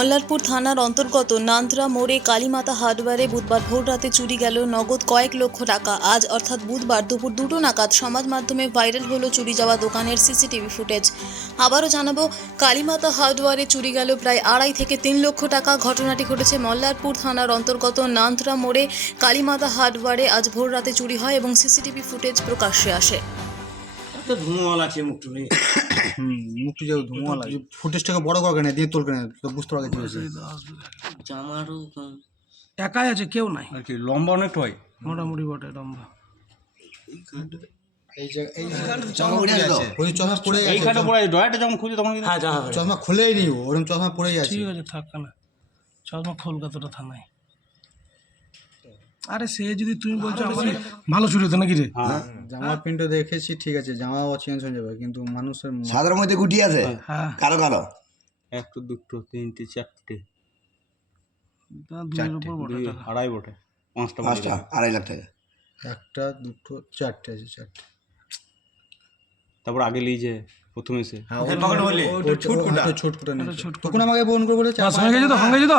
মল্লারপুর থানার অন্তর্গত নান্দ্রা মোড়ে কালীমাতা হাটবারে বুধবার ভোররাতে চুরি গেল নগদ কয়েক লক্ষ টাকা। আজ অর্থাৎ বুধবার দুপুর 2টো নাগাদ সমাজ মাধ্যমে ভাইরাল হলো চুরি যাওয়া দোকানের সিসিটিভি ফুটেজ। আবারও জানাবো, কালীমাতা হাটবারে চুরি গেল প্রায় 2.5 থেকে 3 লক্ষ টাকা। ঘটনাটি ঘটেছে মল্লারপুর থানার অন্তর্গত নান্দ্রা মোড়ে কালীমাতা হাটবারে আজ ভোররাতে চুরি হয় এবং সিসিটিভি ফুটেজ প্রকাশ্যে আসে। তো ধুঁয়াল আছে মুখটু নেই মুখটি যে ধোঁয়ালা ফুটেজটাকে বড় করে কেনে দিয়ে তোল কেনে তো বুঝতে পারছি জামারও একাই আছে, কেউ নাই। আর কি লম্বা অনেকটা হয়, মোটামুটি বটে লম্বা। এই যে চশমা পড়ে আছে, ওই চশমা পড়ে আছে, এইখানে পড়ে ডয়াটা যখন খুঁজে তখন কিন্তু হ্যাঁ যা হবে চশমা খুলেই নি, ওরকম চশমা পড়েই আছে। ঠিক আছে, থাক না, চশমা কলকাতাটা থানায়। আরে সে যদি তুমি বলছো আমাদের ভালো চুরি হতো নাকি রে? জামা প্যান্টও দেখেছি, ঠিক আছে, জামাও চেঞ্জ হয়ে যাবে, কিন্তু মানুষের সাদার মধ্যে গুটি আছে, হ্যাঁ, কালো কালো, একটা দুটো তিনটে চারটে দুইয়ের উপর বটে দুই টাকা। আড়াই বটে পাঁচটা পাঁচটা 2.5 লাখ টাকা। একটা দুটো চারটে আছে, চারটে। তারপর আগে লিজে প্রথমে এসে হ্যাঁ, ছোটকুটা নিয়ে তখন আমাকে ফোন করে বলেছে সঙ্গে গেছো তো?